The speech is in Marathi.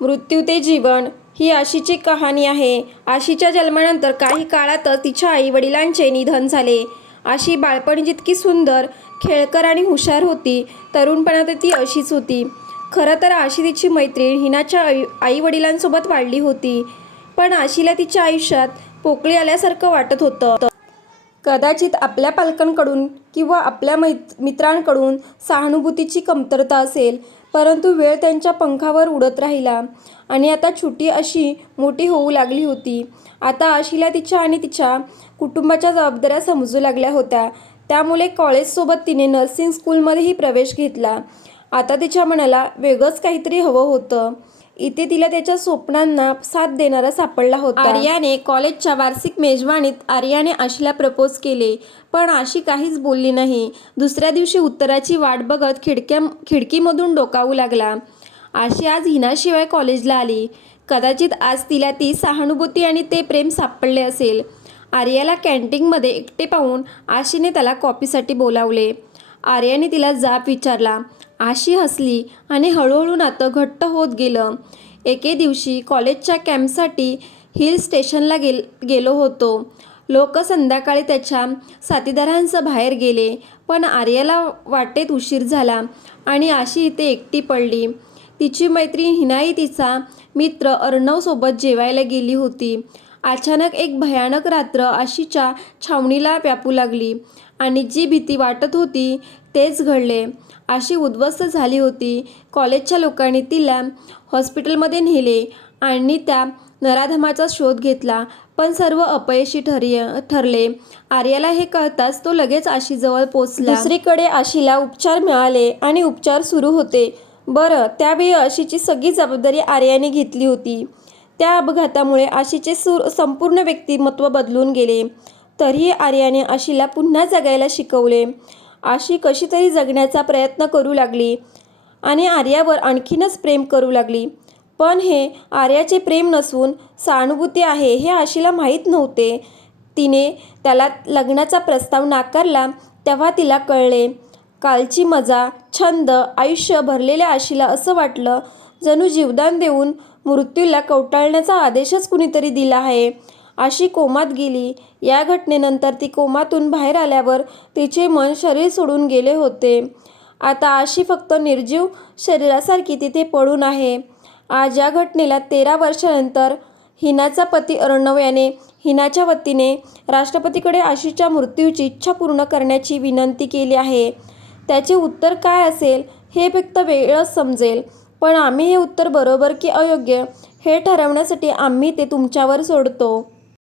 मृत्यू ते जीवन ही आशीची कहाणी आहे. आशीच्या जन्मानंतर काही काळातच तिच्या आईवडिलांचे निधन झाले. आशी बाळपणी जितकी सुंदर, खेळकर आणि हुशार होती, तरुणपणात ती अशीच होती. खरं तर आशी तिची मैत्रीण हिनाच्या आईवडिलांसोबत वाढली होती, पण आशीला तिच्या आयुष्यात पोकळी आल्यासारखं वाटत होतं. कदाचित आपल्या पालकांकडून किंवा आपल्या मित्रांकडून सहानुभूतीची कमतरता असेल, परंतु वेळ त्यांच्या पंखावर उडत राहिला आणि आता छोटी आशी मोठी होऊ लागली होती. आता आशीला तिच्या आणि तिच्या कुटुंबाच्या जबाबदाऱ्या समजू लागल्या होत्या. त्यामुळे कॉलेजसोबत तिने नर्सिंग स्कूलमध्येही प्रवेश घेतला. आता तिच्या मनाला वेगळंच काहीतरी हवं होतं. इथे तिला त्याच्या स्वप्नांना साथ देणारा सापडला होता. आर्याने कॉलेजच्या वार्षिक मेजवानीत आर्याने आशीला प्रपोज केले, पण आशी काहीच बोलली नाही. दुसऱ्या दिवशी उत्तराची वाट बघत खिडकीमधून डोकावू लागला. आशी आज हिनाशिवाय कॉलेजला आली. कदाचित आज तिला ती सहानुभूती आणि ते प्रेम सापडले असेल. आर्याला कॅन्टीनमध्ये एकटे पाहून आशीने त्याला कॉफीसाठी बोलावले. आर्याने तिला जाब विचारला. आशी हसली आणि हळूहळू नातं घट्ट होत गेलं. एके दिवशी कॉलेजच्या कॅम्पसाठी हिल स्टेशनला गेलो होतो. लोक संध्याकाळी त्याच्या साथीदारांसह बाहेर गेले, पण आर्याला वाटेत उशीर झाला आणि आशी इथे एकटी पडली. तिची मैत्रीण हिनाही तिचा मित्र अर्णवसोबत जेवायला गेली होती. अचानक एक भयानक रात्र आशीच्या छावणीला व्यापू लागली आणि जी भीती वाटत होती तेच घडले. आशी उद्ध्वस्त झाली होती. कॉलेजच्या लोकांनी तिला हॉस्पिटलमध्ये नेले आणि त्या नराधमाचा शोध घेतला, पण सर्व अपयशी ठरले. आर्याला हे कळताच तो लगेच आशीजवळ पोचला. दुसरीकडे आशीला उपचार मिळाले आणि उपचार सुरू होते. बरं, त्यावेळी आशीची सगळी जबाबदारी आर्याने घेतली होती. त्या अपघातामुळे आशीचे संपूर्ण व्यक्तिमत्व बदलून गेले. तरीही आर्याने आशीला पुन्हा जगायला शिकवले. आशी कशी तरी जगण्याचा प्रयत्न करू लागली आणि आर्यावर आणखीनच प्रेम करू लागली. पण हे आर्याचे प्रेम नसून सहानुभूती आहे हे आशीला माहीत नव्हते. तिने त्याला लग्नाचा प्रस्ताव नाकारला तेव्हा तिला कळले. कालची मजा, छंद, आयुष्य भरलेल्या आशीला असं वाटलं जणू जीवदान देऊन मृत्यूला कवटाळण्याचा आदेशच कुणीतरी दिला आहे. आशी कोमात गेली. या घटनेनंतर ती कोमातून बाहेर आल्यावर तिचे मन शरीर सोडून गेले होते. आता आशी फक्त निर्जीव शरीरासारखी तिथे पडून आहे. आज या घटनेला 13 वर्षांनंतर हिनाचा पती अर्णव याने हिनाच्या वतीने राष्ट्रपतीकडे आशीच्या मृत्यूची इच्छा पूर्ण करण्याची विनंती केली आहे. त्याचे उत्तर काय असेल हे फक्त वेळच समजेल, पण आम्ही हे उत्तर बरोबर की अयोग्य हे ठरवण्यासाठी आम्ही ते तुमच्यावर सोडतो.